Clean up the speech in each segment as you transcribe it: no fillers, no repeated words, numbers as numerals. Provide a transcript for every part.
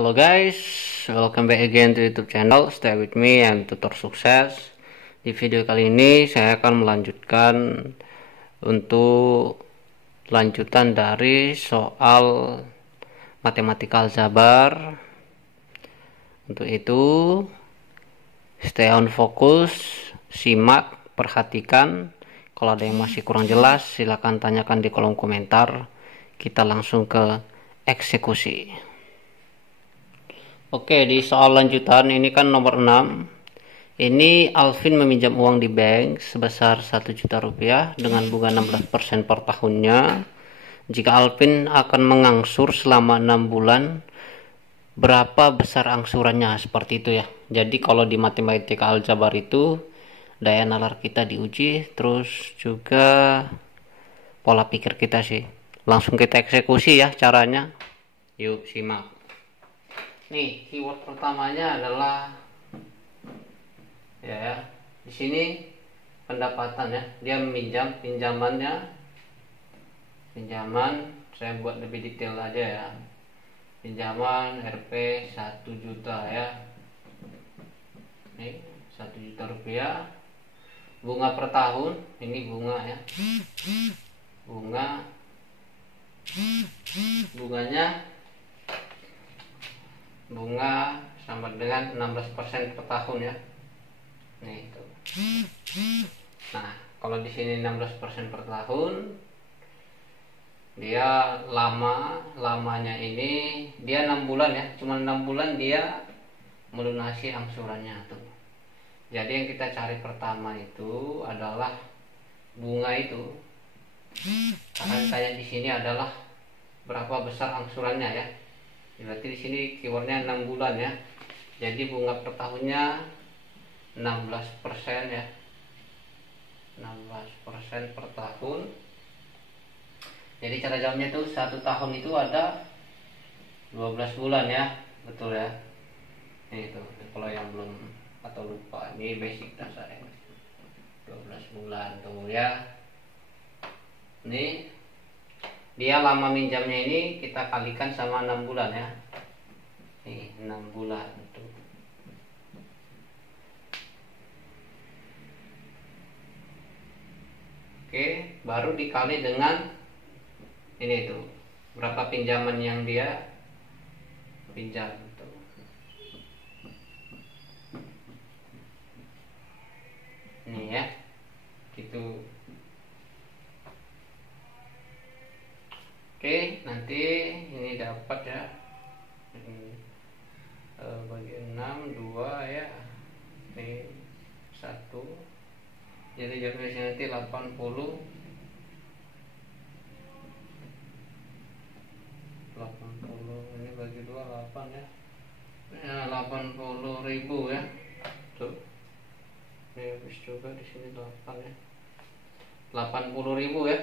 Hello guys, welcome back again to YouTube channel. Stay with me and tutor sukses. Di video kali ini saya akan melanjutkan untuk lanjutan dari soal matematika aljabar. Untuk itu stay on fokus, simak, perhatikan. Kalau ada yang masih kurang jelas silahkan tanyakan di kolom komentar. Kita langsung ke eksekusi. Oke, di soal lanjutan ini kan nomor 6. Ini Alvin meminjam uang di bank sebesar 1 juta rupiah dengan bunga 16% per tahunnya. Jika Alvin akan mengangsur selama 6 bulan, berapa besar angsurannya? Seperti itu ya. Jadi kalau di matematika aljabar itu daya nalar kita diuji, terus juga pola pikir kita sih. Langsung kita eksekusi ya caranya. Yuk simak. Nih, keyword pertamanya adalah ya, di sini pendapatan ya. Dia meminjam, pinjaman, saya buat lebih detail aja ya. Pinjaman Rp 1 juta ya. Nih, 1 juta rupiah. Bunga per tahun, ini bunga ya. Bunga sama dengan 16% per tahun ya. Nih itu. Nah, kalau di sini 16% per tahun, dia lamanya ini dia 6 bulan ya. Cuma 6 bulan dia melunasi angsurannya tuh. Jadi yang kita cari pertama itu adalah bunga itu. Karena kayak di sini adalah berapa besar angsurannya ya. Berarti di sini keywordnya 6 bulan ya. Jadi bunga per tahunnya 16% ya. 16% per tahun. Jadi cara jawabnya itu 1 tahun itu ada 12 bulan ya. Betul ya. Ini itu kalau yang belum atau lupa, ini basic dasar ya. 12 bulan tuh ya. Ini dia lama minjamnya ini kita kalikan sama 6 bulan ya. Nih 6 bulan tuh. Oke, baru dikali dengan ini tuh. Berapa pinjaman yang dia pinjam tuh. Nih ya. Gitu. Oke, nanti ini dapat ya. Bagi 6, 2 ya. Ini 1. Jadi jawabnya nanti 80. 80 ini bagi 2 8 ya. Nah, 80.000 ya. Tuh. Ini habis juga di sini 8 ya. 80.000 ya.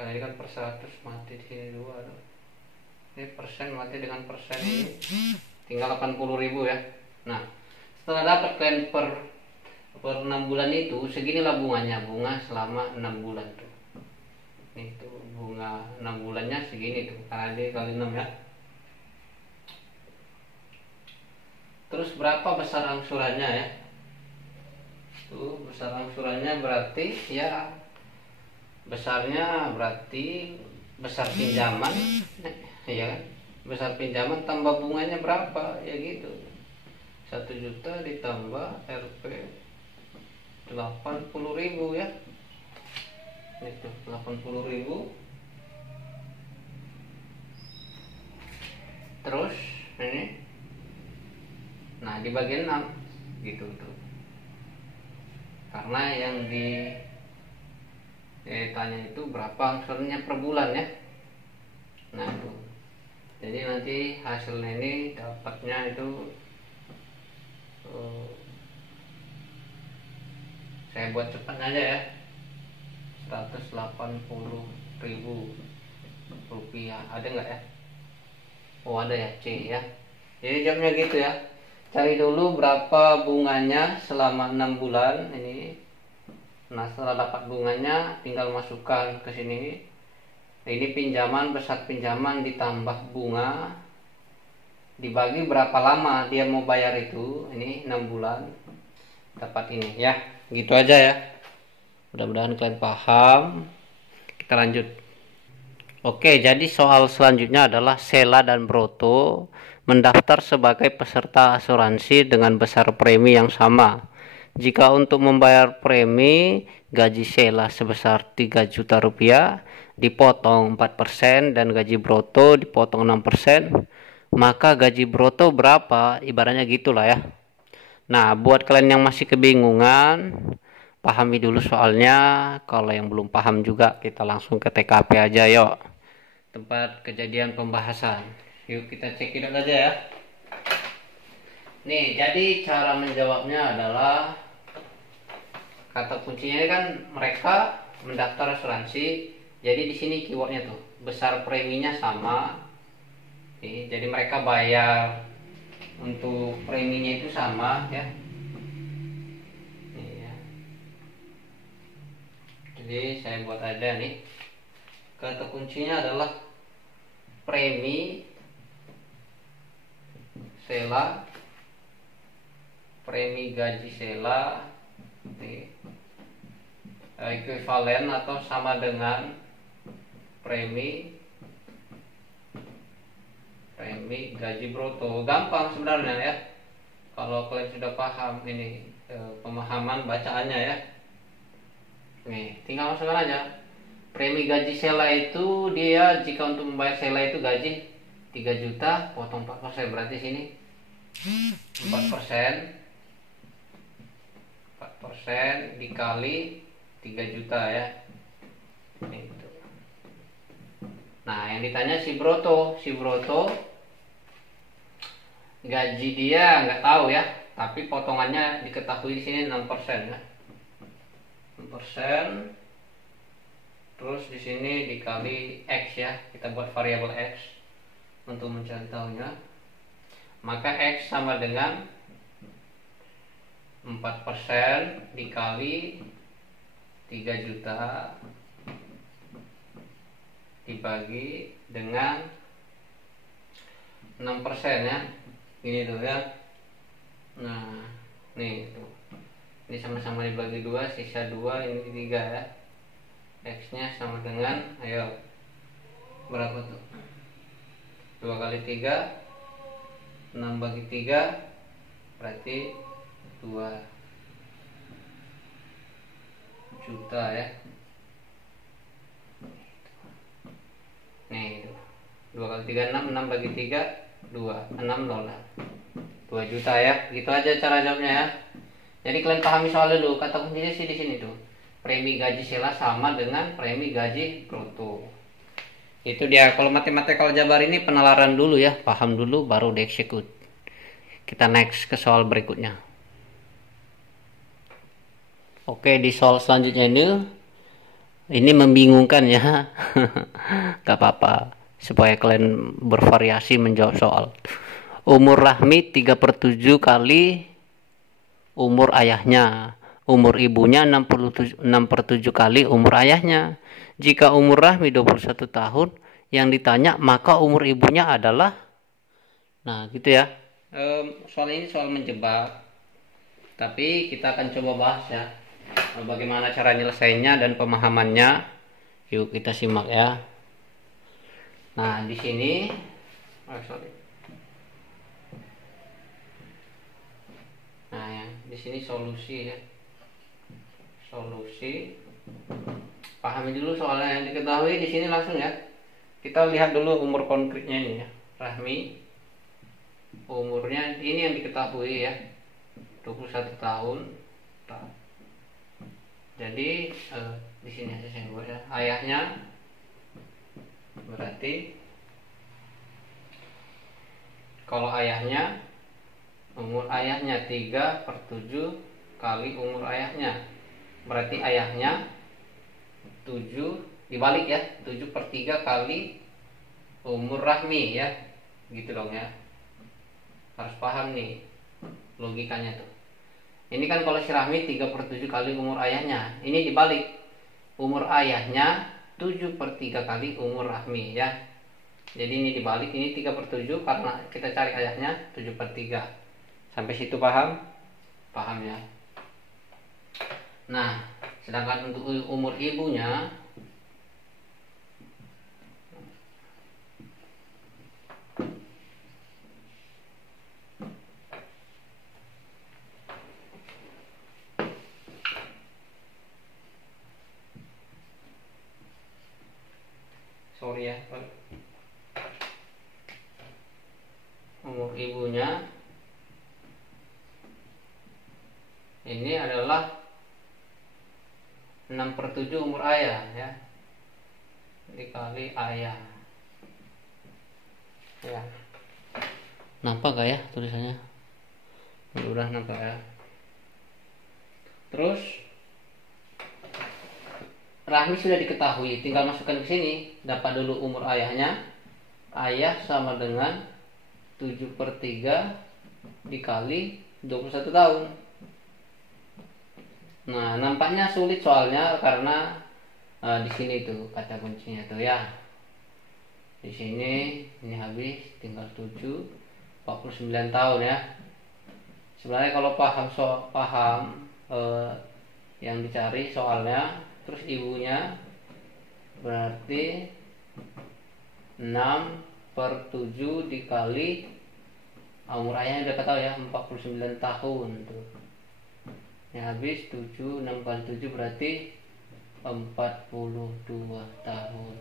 Karena ini kan per 100 mati di sini 2 ada. Ini persen mati dengan persen ini tinggal 80.000 ya. Nah, setelah dapat kalian per 6 bulan itu seginilah bunganya, bunga selama 6 bulan tuh. Ini tuh bunga 6 bulannya segini tuh, karena dia kali 6 ya. Terus berapa besar angsurannya ya? Tuh besar angsurannya berarti ya, besarnya berarti besar pinjaman ya kan? Besar pinjaman tambah bunganya berapa ya gitu. 1 juta ditambah Rp 80.000 ya. Itu 80.000. Terus ini, nah di bagian 6 gitu tuh. Karena yang tanya itu berapa angsurannya per bulan ya. Nah tuh. Jadi nanti hasilnya ini dapatnya itu saya buat cepat aja ya. 180.000 rupiah. Ada nggak ya? Oh ada ya, C ya. Jadi jawabnya gitu ya. Cari dulu berapa bunganya selama 6 bulan ini. Nah setelah dapat bunganya tinggal masukkan ke sini. Ini pinjaman, besar pinjaman ditambah bunga dibagi berapa lama dia mau bayar itu. Ini 6 bulan dapat ini ya. Gitu aja ya. Mudah-mudahan kalian paham. Kita lanjut. Oke, jadi soal selanjutnya adalah Sheila dan Broto mendaftar sebagai peserta asuransi dengan besar premi yang sama. Jika untuk membayar premi, gaji Sheila sebesar 3 juta rupiah dipotong 4% dan gaji Broto dipotong 6%, maka gaji Broto berapa? Ibaratnya gitulah ya. Nah, buat kalian yang masih kebingungan, pahami dulu soalnya. Kalau yang belum paham juga, kita langsung ke TKP aja yuk. Tempat kejadian pembahasan. Yuk kita cekidot aja ya. Nih, jadi cara menjawabnya adalah kata kuncinya kan mereka mendaftar asuransi. Jadi di sini keywordnya tuh besar preminya sama. Nih, jadi mereka bayar untuk preminya itu sama ya. Nih, ya. Jadi saya buat ada nih. Kata kuncinya adalah premi Sheila, premi gaji Sheila ekuivalen atau sama dengan premi gaji Broto. Gampang sebenarnya ya, kalau kalian sudah paham ini pemahaman bacaannya ya. Nih, tinggal masukkan aja. Premi gaji Sheila itu dia jika untuk membayar Sheila itu gaji 3 juta potong 4%, berarti sini 4% dikali 3 juta ya. Itu. Nah, yang ditanya si Broto gaji dia nggak tahu ya, tapi potongannya diketahui di sini 6% ya. 6%. Terus di sini dikali X ya, kita buat variabel X untuk mencari tahunya. Maka X sama dengan 4% dikali 3 juta dibagi dengan 6% ya. Ini tuh ya. Nah, nih tuh. Ini sama-sama dibagi 2, sisa 2, ini 3 ya. X nya sama dengan, ayo berapa tuh? 2 kali 3 6 bagi 3 berarti 2 juta ya. Nih 2 kali 3 6 bagi 3 2 $6 2 juta ya. Gitu aja cara jawabnya ya. Jadi kalian pahami soal dulu. Kata kuncinya sih di sini tuh. Premi gaji Sheila sama dengan premi gaji Broto. Itu dia. Kalau matematikal Jabar ini penalaran dulu ya, paham dulu baru dieksekut. Kita next ke soal berikutnya. Oke, di soal selanjutnya ini membingungkan ya. Gak apa-apa, supaya kalian bervariasi menjawab soal. Umur Rahmi 3/7 kali umur ayahnya. Umur ibunya 6/7 kali umur ayahnya. Jika umur Rahmi 21 tahun, yang ditanya maka umur ibunya adalah. Nah gitu ya. Soal ini soal menjebak, tapi kita akan coba bahas ya bagaimana cara nyelesainya dan pemahamannya. Yuk kita simak ya. Nah di sini nah ya di sini solusi ya. Solusi, pahami dulu soalnya yang diketahui di sini langsung ya. Kita lihat dulu umur konkretnya ini ya. Rahmi umurnya ini yang diketahui ya, 21 tahun. Jadi di sini aja saya buat ya. Ayahnya berarti kalau ayahnya umur ayahnya 3/7 kali umur ayahnya. Berarti ayahnya 7 dibalik ya, 7/3 kali umur Rahmi ya. Gitu dong ya. Harus paham nih logikanya tuh. Ini kan kalau si Rahmi 3/7 kali umur ayahnya. Ini dibalik. Umur ayahnya 7/3 kali umur Rahmi ya. Jadi ini dibalik, ini 3/7 karena kita cari ayahnya 7/3. Sampai situ paham? Paham ya. Nah, sedangkan untuk umur ibunya sorry ya, umur ibunya ini adalah 6/7 umur ayah ya, dikali ayah ya. Nampak gak ya tulisannya? Udah nampak ya. Terus Rahmi sudah diketahui, tinggal masukkan ke sini. Dapat dulu umur ayahnya. Ayah sama dengan 7/3 dikali 21 tahun. Nah, nampaknya sulit soalnya karena di sini tuh kata kuncinya tuh ya. Di sini ini habis tinggal 7, 49 tahun ya. Sebenarnya kalau paham yang dicari soalnya, terus ibunya berarti 6/7 dikali umur ayahnya udah tahu ya, 49 tahun tuh. Yang habis 7, 6 kali 7 berarti 42 tahun.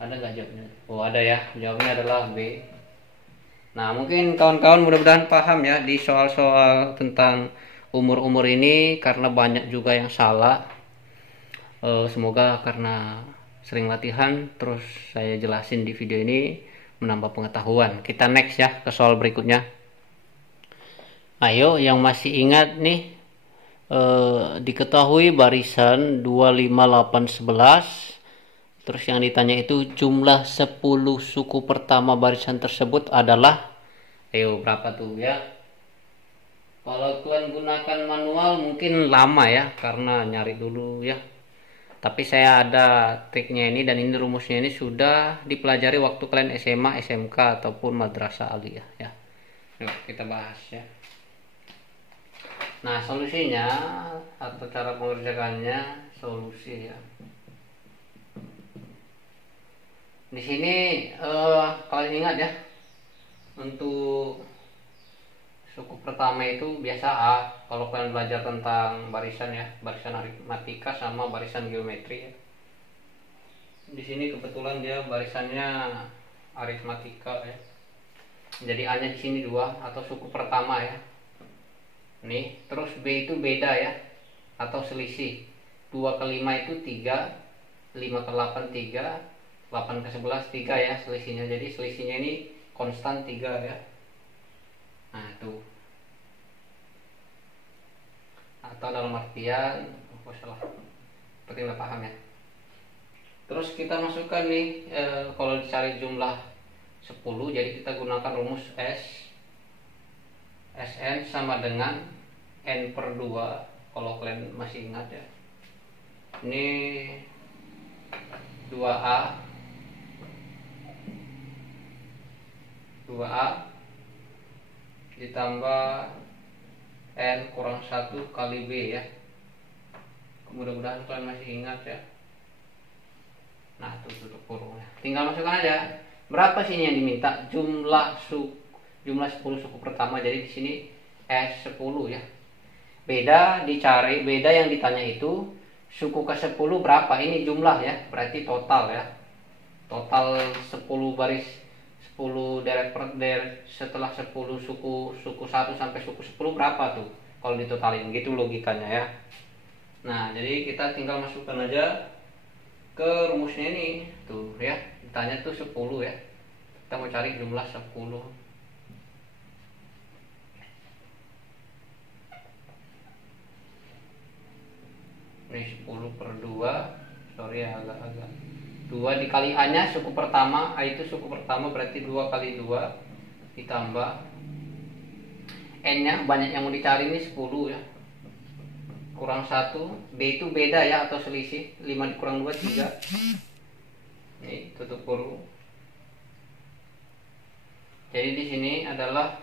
Ada nggak jawabnya? Oh ada ya, jawabnya adalah B. Nah mungkin kawan-kawan mudah-mudahan paham ya di soal-soal tentang umur-umur ini, karena banyak juga yang salah. Semoga karena sering latihan terus saya jelasin di video ini menambah pengetahuan. Kita next ya ke soal berikutnya. Ayo yang masih ingat nih, diketahui barisan 25811. Terus yang ditanya itu jumlah 10 suku pertama barisan tersebut adalah, ayo berapa tuh ya? Kalau kalian gunakan manual mungkin lama ya, karena nyari dulu ya. Tapi saya ada triknya ini, dan ini rumusnya ini sudah dipelajari waktu kalian SMA, SMK ataupun madrasah aliyah ya. Yuk kita bahas ya. Nah solusinya atau cara mengerjakannya, solusi ya. Di sini kalian ingat ya, untuk suku pertama itu biasa A. Kalau kalian belajar tentang barisan ya, barisan aritmatika sama barisan geometri ya. Di sini kebetulan dia barisannya aritmatika ya. Jadi A-nya di sini 2 atau suku pertama ya. Nih, terus B itu beda ya, atau selisih. 2 ke 5 itu 3, 5 ke 8 3, 8 ke 11 3 ya selisihnya. Jadi selisihnya ini konstan 3 ya. Nah tuh. Atau dalam artian, oh salah, seperti nggak paham ya. Terus kita masukkan nih, kalau dicari jumlah 10, jadi kita gunakan rumus Sn sama dengan N/2. Kalau kalian masih ingat ya, ini 2A 2A ditambah N kurang 1 kali B ya. Mudah-mudahan kalian masih ingat ya. Nah tutup kurungnya, tinggal masukkan aja. Berapa sih ini yang diminta? Jumlah 10 suku pertama. Jadi di sini S10 ya. Beda dicari, beda yang ditanya itu suku ke-10 berapa? Ini jumlah ya, berarti total ya. Total 10 baris, 10 deret per deret, setelah 10 suku 1 sampai suku 10 berapa tuh kalau ditotalin, gitu logikanya ya. Nah jadi kita tinggal masukkan aja ke rumusnya ini tuh ya. Ditanya tuh 10 ya, kita mau cari jumlah 10. Ini 10/2, sorry ya, agak 2 dikali A nya suku pertama, A itu suku pertama berarti 2 kali 2 ditambah N nya banyak yang mau dicari ini 10 ya, kurang 1. B itu beda ya atau selisih, 5 dikurang 2 3. Ini tutup kurung. Jadi di sini adalah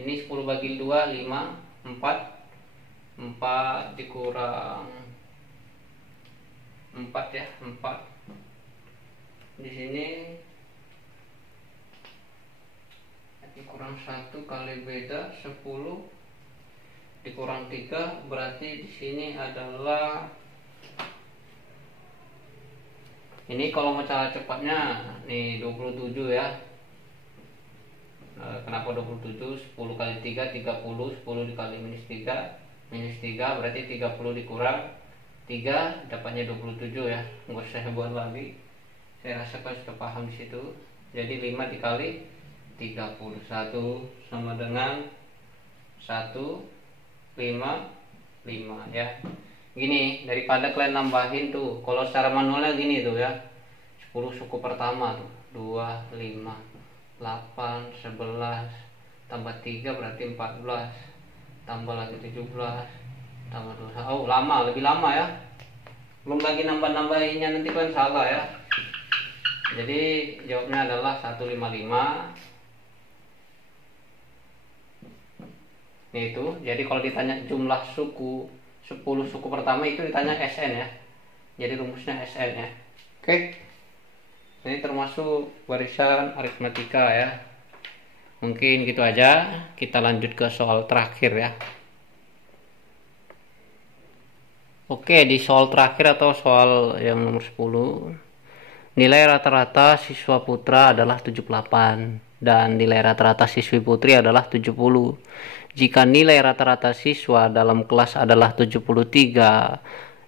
ini 10 bagi 2 5 4 dikurang 4 ya, 4. Di sini dikurang 1 kali beda 10 dikurang 3, berarti di sini adalah ini kalau mau cara cepatnya nih 27 ya. Kenapa 27? 10 kali 3 30, 10 dikali minus 3 berarti 30 dikurang 3 dapatnya 27 ya. Nggak usah buat lagi. Saya rasa kalian sudah paham di situ. Jadi 5 dikali 31 sama dengan 155 ya. Gini, daripada kalian nambahin tuh, kalau secara manualnya gini tuh ya. 10 suku pertama tuh 2, 5, 8, 11 tambah 3 berarti 14, tambah lagi 17, tambah 2. Oh, lebih lama ya. Belum lagi nambah-nambahinnya, nanti kalian salah ya. Jadi jawabnya adalah 155. Nih itu, jadi kalau ditanya jumlah suku 10 suku pertama itu ditanya SN ya. Jadi rumusnya SN ya. Oke. Ini termasuk barisan aritmatika ya. Mungkin gitu aja. Kita lanjut ke soal terakhir ya. Oke, di soal terakhir atau soal yang nomor 10, nilai rata-rata siswa putra adalah 78 dan nilai rata-rata siswi putri adalah 70. Jika nilai rata-rata siswa dalam kelas adalah 73,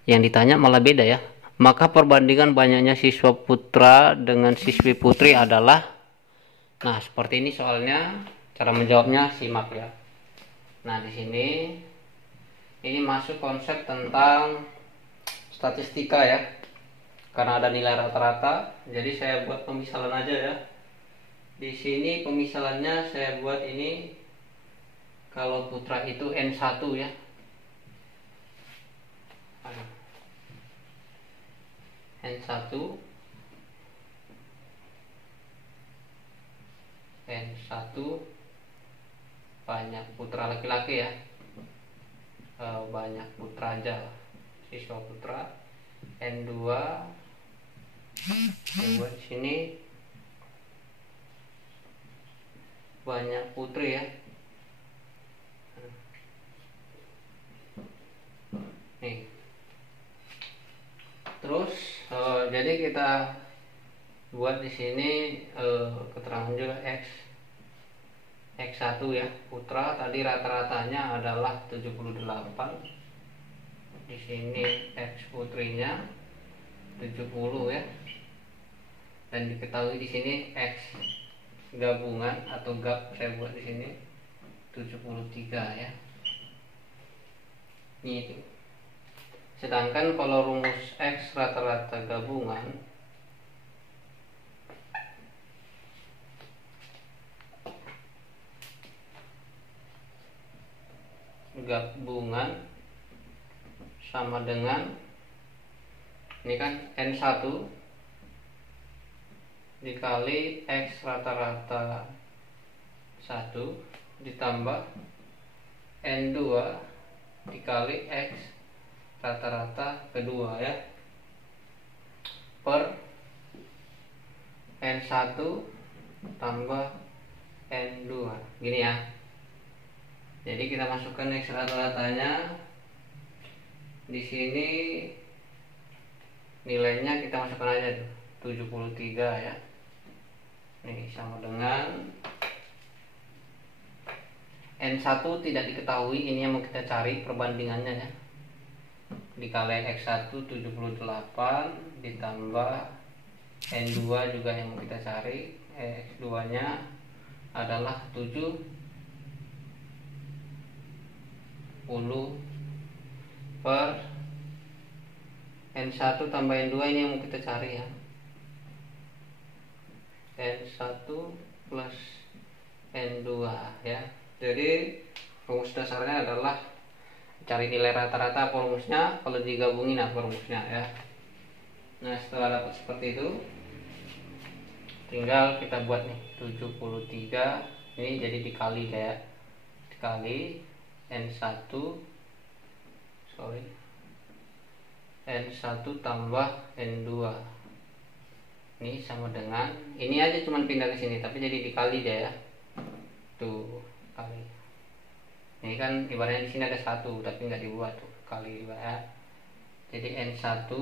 yang ditanya malah beda ya, maka perbandingan banyaknya siswa putra dengan siswi putri adalah. Nah, seperti ini soalnya. Cara menjawabnya simak ya. Nah, di sini ini masuk konsep tentang statistika ya. Karena ada nilai rata-rata, jadi saya buat pemisalan aja ya. Di sini pemisalannya saya buat ini, kalau putra itu N1 ya. N1 banyak putra laki-laki ya. Banyak putra aja, siswa putra. N2 di sini banyak putri ya. Nih. Terus jadi kita buat di sini keterangan juga X1 ya. Putra tadi rata-ratanya adalah 78. Di sini X putrinya 70 ya. Dan diketahui di sini X gabungan atau gap saya buat di sini 73 ya. Ini itu. Sedangkan kalau rumus X rata-rata gabungan sama dengan ini kan N1 dikali X rata-rata 1 ditambah N2 dikali X rata-rata kedua ya, per N1 tambah N2 gini ya. Jadi kita masukkan X rata-ratanya di sini, nilainya kita masukkan aja tuh 73 ya. Nih sama dengan N1 tidak diketahui, ini yang mau kita cari perbandingannya ya. Dikali X1 78 ditambah N2 juga yang mau kita cari. X2 nya adalah 70 per N1 tambah N2, ini yang mau kita cari ya. N1 plus N2 ya. Jadi rumus dasarnya adalah cari nilai rata-rata, rumusnya kalau digabungin apa rumusnya ya. Nah, setelah dapat seperti itu, tinggal kita buat nih 73. Ini jadi dikali kayak dikali N1 tambah N2. Ini sama dengan ini aja, cuman pindah ke sini tapi jadi dikali dia ya. Tuh, kali. Ini kan ibaratnya di sini ada 1 tapi nggak dibuat tuh, kali ya. Jadi N1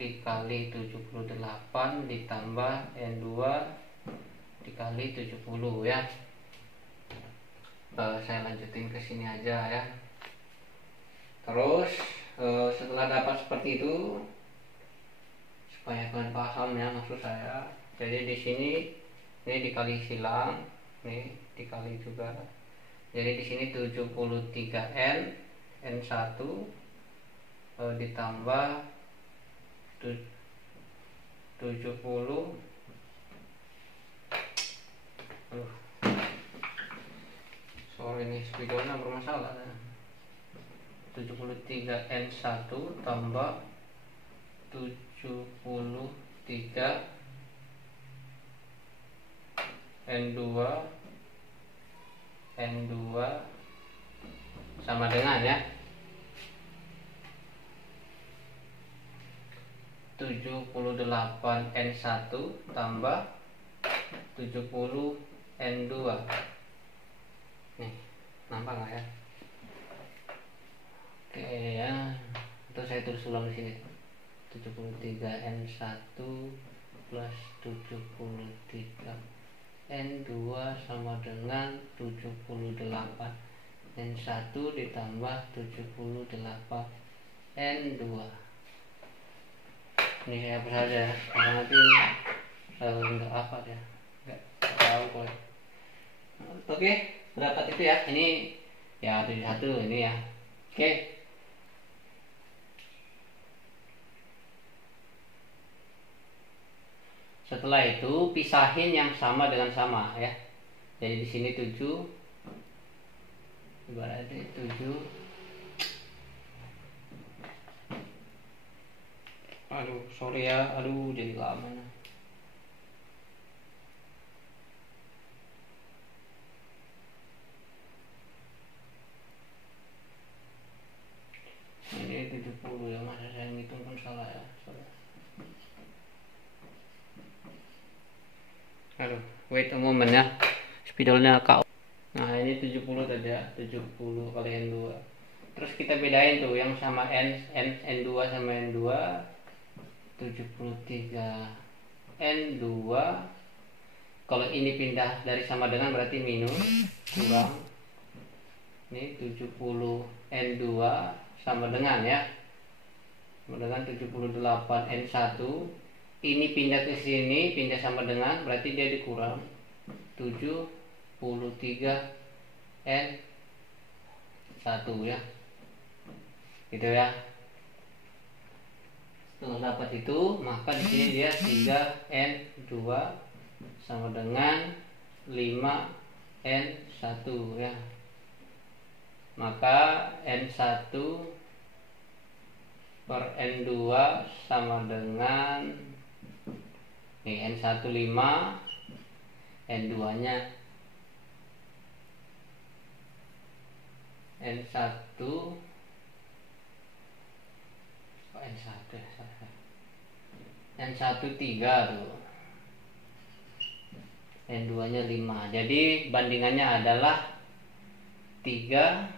dikali 78 ditambah N2 dikali 70 ya. Saya lanjutin ke sini aja ya. Terus setelah dapat seperti itu, supaya kalian paham ya maksud saya. Jadi di sini ini dikali silang, ini dikali juga. Jadi di sini 73N N1 ditambah 70. Sorry ini spidolnya bermasalah. 73N1 tambah 73N2 sama dengan ya 78N1 tambah 70N2. Nih, nampak nggak ya? Oke ya, itu saya tulis ulang di sini. 73N1 plus 73N2 sama dengan 78N1 ditambah 78N2. Ini saya hapus saja ya, karena nanti nggak apa ya, nggak tahu kok. Oke, berdapat itu ya. Ini ya 71 ini ya. Oke. Setelah itu pisahin yang sama dengan sama ya. Jadi di sini 7, ibaratnya 7. Aduh, sorry ya, aduh jadi lama. Ini 70 ya, masa saya ngitung pun salah ya, sorry. Aduh, wait a moment ya, spidolnya kau. Nah ini 70 tadi ya, 70 kali N2. Terus kita bedain tuh yang sama N2 sama N2. 73 N2, kalau ini pindah dari sama dengan berarti minus, kurang. Ini 70 N2 sama dengan ya, sama dengan 78 N1. Ini pindah ke sini, pindah sama dengan berarti dia dikurang 73 N1 ya, gitu ya. Setelah dapat itu, maka di sini dia 3N2 sama dengan 5N1 ya. Maka N1 per N2 sama dengan nih, N1 5, N2 nya N1 N1 3 tuh, N2 nya 5. Jadi bandingannya adalah 3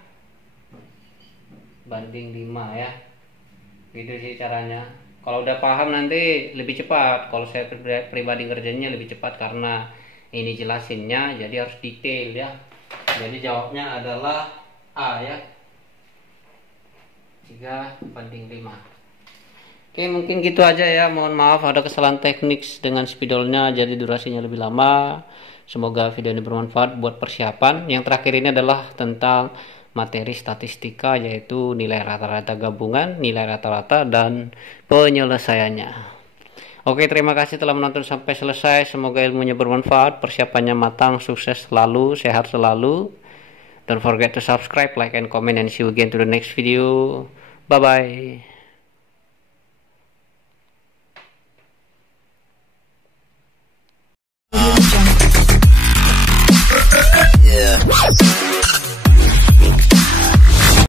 banding 5 ya. Gitu sih caranya. Kalau udah paham nanti lebih cepat. Kalau saya pribadi ngerjainnya lebih cepat karena ini jelasinnya jadi harus detail ya. Jadi jawabnya adalah A ya, 3 banding 5. Oke, mungkin gitu aja ya. Mohon maaf ada kesalahan teknis dengan spidolnya, jadi durasinya lebih lama. Semoga video ini bermanfaat buat persiapan. Yang terakhir ini adalah tentang materi statistika, yaitu nilai rata-rata gabungan, nilai rata-rata, dan penyelesaiannya. Oke, terima kasih telah menonton sampai selesai. Semoga ilmunya bermanfaat, persiapannya matang, sukses selalu, sehat selalu. Don't forget to subscribe, like, and comment, and see you again to the next video. Bye-bye. Yeah.